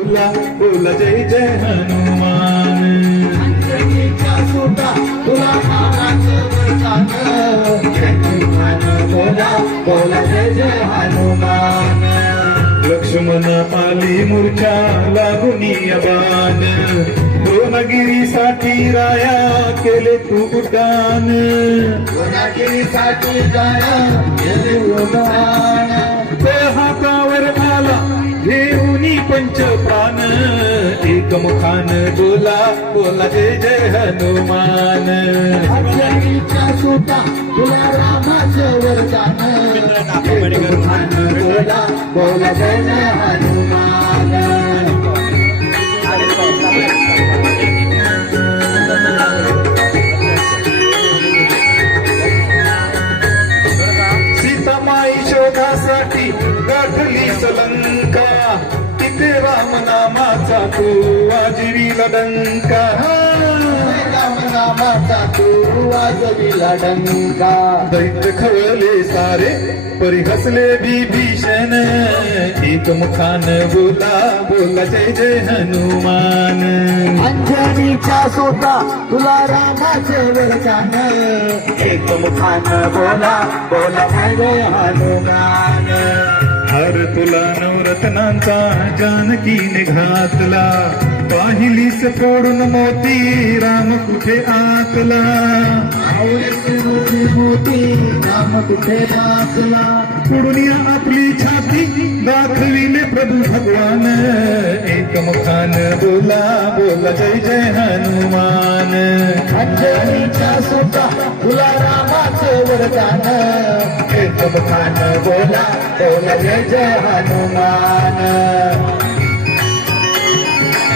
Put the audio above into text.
बोला बोला जय जय हनुमान. सुटा तुला बोला बोला जय जय हनुमान. लक्ष्मण आली मूर्छा लागुनी अबान द्रोणगिरीसाठी राया केले तू उड्डाण गुणागिरीसाठी जाया गेले उदान एकमुखान बोला बोला जय जय हनुमान. तुला रामाचं वरदान बोला बोला जय जय हनुमान. शोधासाठी नामाचा तो वाजवीला डंका रामनामाचा तू वाजविला डंका दैत्य खवले सारे परी हसले विभीषण एकमुखान बोला बोला जय जय हनुमान. अंजनीच्या सोता तुला रामाचे वरदान. एक मुखान बोला बोला जय जय हनुमान. रत्नांचा जानकीने घातला. पाहिलीस फोडून मोती राम कुठे आतला? मोती राम कुठे आतला पुढून आपली छाती दाखविले प्रभू भगवान. एकमुखान बोला बोला जय जय हनुमान. अंजनीच्या सोता तुला रामाचे वरदान. एक मुखान बोला बोल जय जय हनुमान.